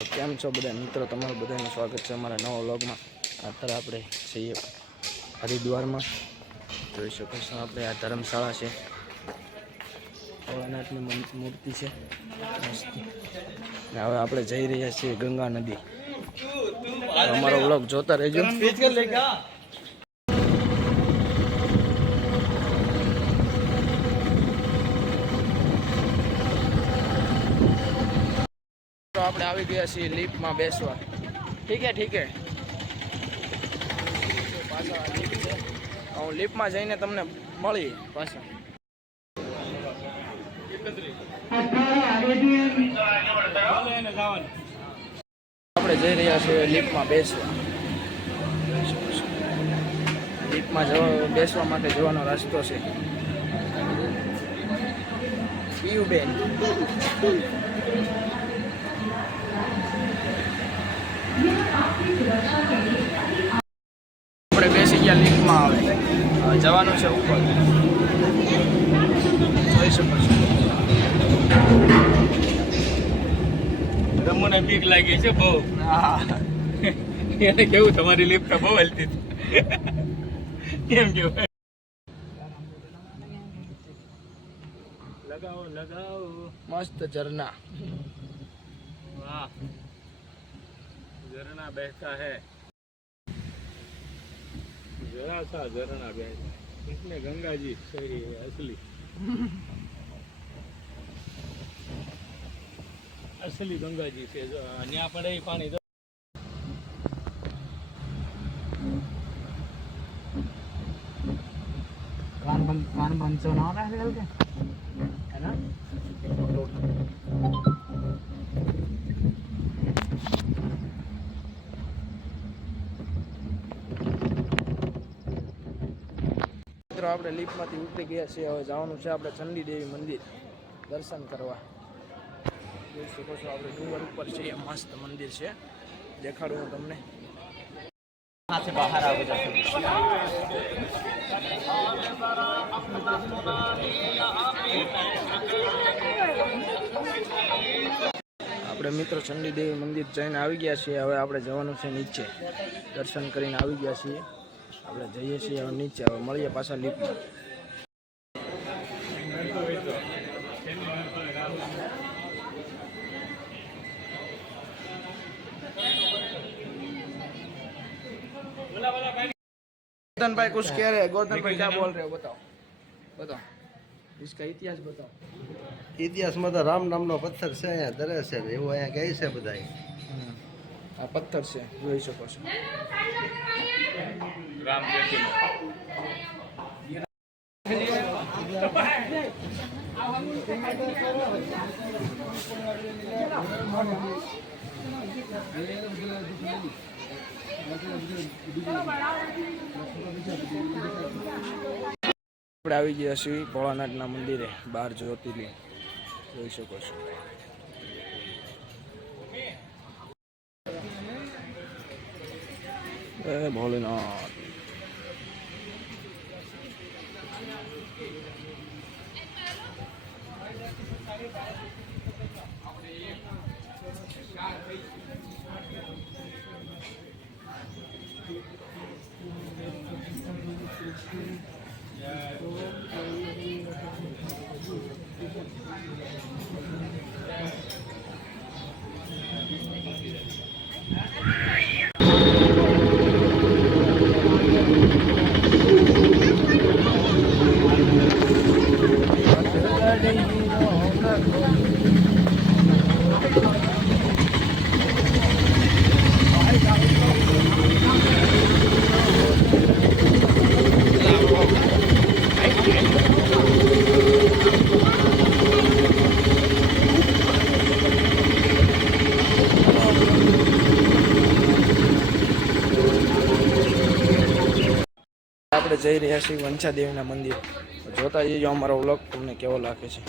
કેમ છો બધા મિત્રો, તમારું બધાનું સ્વાગત છે અમારા નવા વ્લોગમાં. અત્યારે આપણે છીએ હરિદ્વારમાં. જોઈ શકો છો આપણે આ ધર્મશાળા છે, ભોળાનાથની મૂર્તિ છે મસ્ત. ને હવે આપણે જઈ રહ્યા છીએ ગંગા નદી. અમારો વ્લોગ જોતા રહેજો. તો આપણે આવી ગયા છીએ લિફ્ટમાં બેસવા. ઠીક હે પાછા લિફ્ટ છે. હું લિફ્ટમાં જઈને તમને મળી પાછા. આપણે જઈ રહ્યા છીએ લિફ્ટમાં બેસવા. લિફ્ટમાં બેસવા માટે જવાનો રસ્તો છે. બેન આપણે બેસી ગયા લિફ્ટમાં. આવે જવાનું છે ઉપર. જોઈ શકો છો. તમને બીક લાગી છે બહુ? હા, એને કેવું તમારી લિફ્ટ બહુ હલતી હતી. કેમ કેવું? લગાવો મસ્ત ઝરણા. વાહ, झरना बहता है, जरा सा झरना बहता है, इसमें गंगा जी सही है असली. असली गंगा जी से न्या पड़े पानी. कान बंद से ना रहा है ना. આપણે લિફ્ટમાંથી ઉતરી ગયા છીએ. હવે જવાનું છે આપણે ચંડી દેવી મંદિર દર્શન કરવા. જોઈ શકો છો આપણે ડુંગર ઉપર છે. મસ્ત મંદિર છે, દેખાડું હું તમને. બહાર આવી જશે. આપણે મિત્રો ચંડી દેવી મંદિર જઈને આવી ગયા છીએ. હવે આપણે જવાનું છે નીચે. દર્શન કરીને આવી ગયા છીએ. આપણે જઈએ છીએ હવે નીચે. હવે મળીએ પાછા લિફ્ટમાં. गोर्धन भाई कुछ कह रहे हैं. गोर्धन भाई क्या बोल रहे हो? बताओ इसका इतिहास बताओ. ઇતિહાસમાં તો રામ નામનો પથ્થર છે, અહીંયા દરે છે એવું અહીંયા કહે છે બધા. આ પથ્થર છે, જોઈ શકો છો. રામ જયંતીનો. આપણે આવી ગયા છીએ ભોળાનાથના મંદિરે. 12 જ્યોતિર્લિંગ જોઈ શકો છો. ભોલેનાથ. આપણે જઈ રહ્યા છીએ વંછા દેવીના મંદિર. જોતા જઈજો અમારો વ્લોગ તમને કેવો લાગે છે.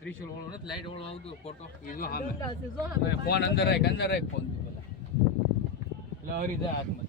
ત્રિશુલ વાળો નથી, લાઈટ વાળો આવતો ફોટો. એ જો સામે ફોન અંદર રાખ ફોન. લો હરી જાય હાથમાં.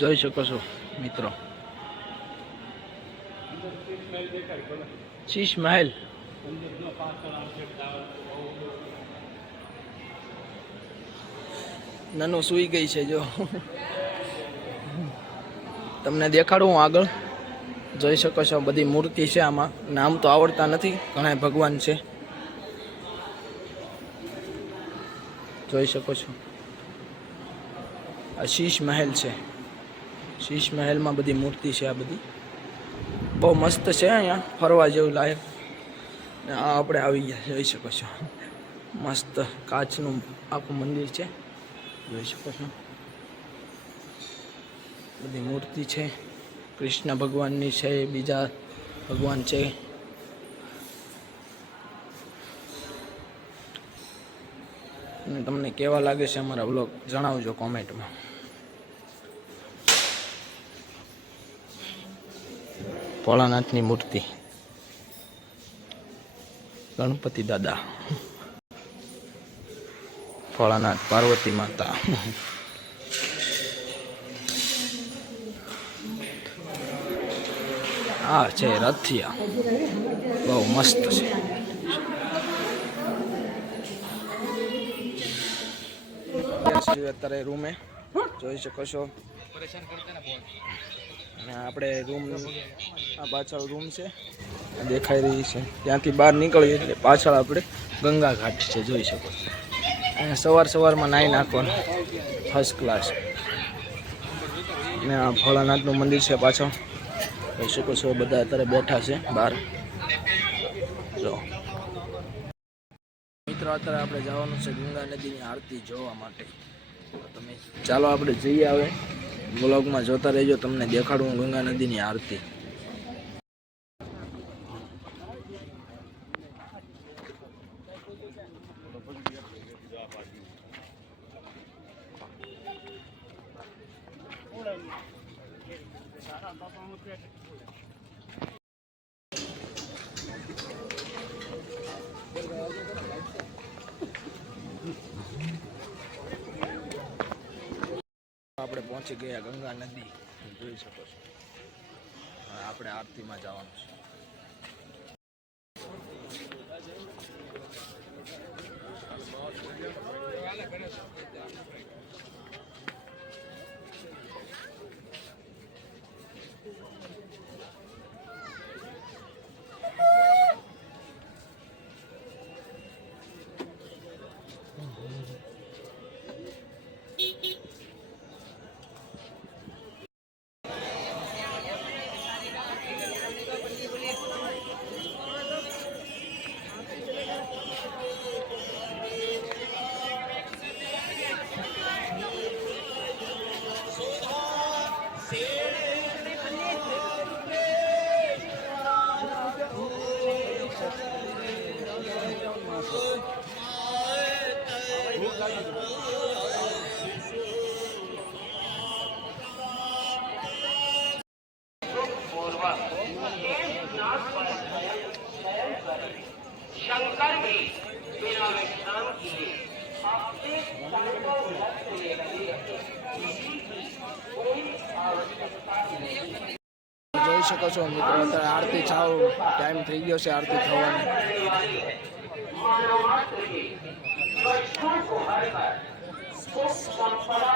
જોઈ શકો છો મિત્રો, શીશ મહેલ. નાનો સૂઈ ગઈ છે જો. તમને દેખાડું હું આગળ. જોઈ શકો છો બધી મૂર્તિ છે. આમાં નામ તો આવડતા નથી, ઘણા ભગવાન છે. જોઈ શકો છો આ શીશ મહેલ છે. શીશ મહેલમાં બધી મૂર્તિ છે. આ બધી બહુ મસ્ત છે. અહીંયા ફરવા જેવું લાયક. આ આપણે આવી ગયા, જોઈ શકો છો. મસ્ત કાચનું આખું મંદિર છે. જોઈ શકો છો બધી મૂર્તિ છે. કૃષ્ણ ભગવાનની છે, બીજા ભગવાન છે. અને તમને કેવા લાગે છે અમારા વ્લોગ જણાવજો કોમેન્ટમાં. ભોળાનાથની મૂર્તિ, ગણપતિ દાદા, ભોળાનાથ, પાર્વતી માતા. આ છે રથિયા, બહુ મસ્ત છે. અત્યારે રૂમે જોઈ શકો છો. અને આપણે રૂમ, આ પાછળ રૂમ છે દેખાઈ રહી છે. ત્યાંથી બહાર નીકળીએ એટલે પાછળ આપણે ગંગા ઘાટ છે. જોઈ શકો છો. અહીંયા સવારમાં નાહી નાખવાનું, ફર્સ્ટ ક્લાસ. ને આ ભોળાનાથનું મંદિર છે પાછળ. જોઈ શકો છો બધા અત્યારે બેઠા છે બહાર. જો મિત્રો, અત્યારે આપણે જવાનું છે ગંગા નદીની આરતી જોવા માટે. તમે ચાલો આપણે જઈએ. આવે વ્લોગમાં જોતા રહેજો, તમને દેખાડું ગંગા નદીની આરતી. આપણે પહોંચી ગયા ગંગા નદી. જોઈ શકો છો. હવે આપણે આરતીમાં જવાનું છે. शंकर भी बिना विश्राम किए अपने तन को लक्ष्य में लगे कोई आवश्यकता नहीं। જોઈ શકો છો મિત્રો, અત્યારે આરતી ચાલુ, ટાઈમ થઈ ગયો છે આરતી થવાની. मानव मात्र के कष्टों को हरकर सुख संपदा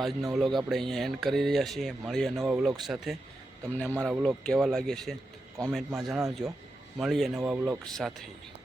આજનો વ્લોગ આપણે અહીંયા એન્ડ કરી રહ્યા છીએ. મળીએ નવા વ્લોગ સાથે. તમને અમારા વ્લોગ કેવા લાગે છે કોમેન્ટમાં જણાવજો. મળીએ નવા વ્લોગ સાથે.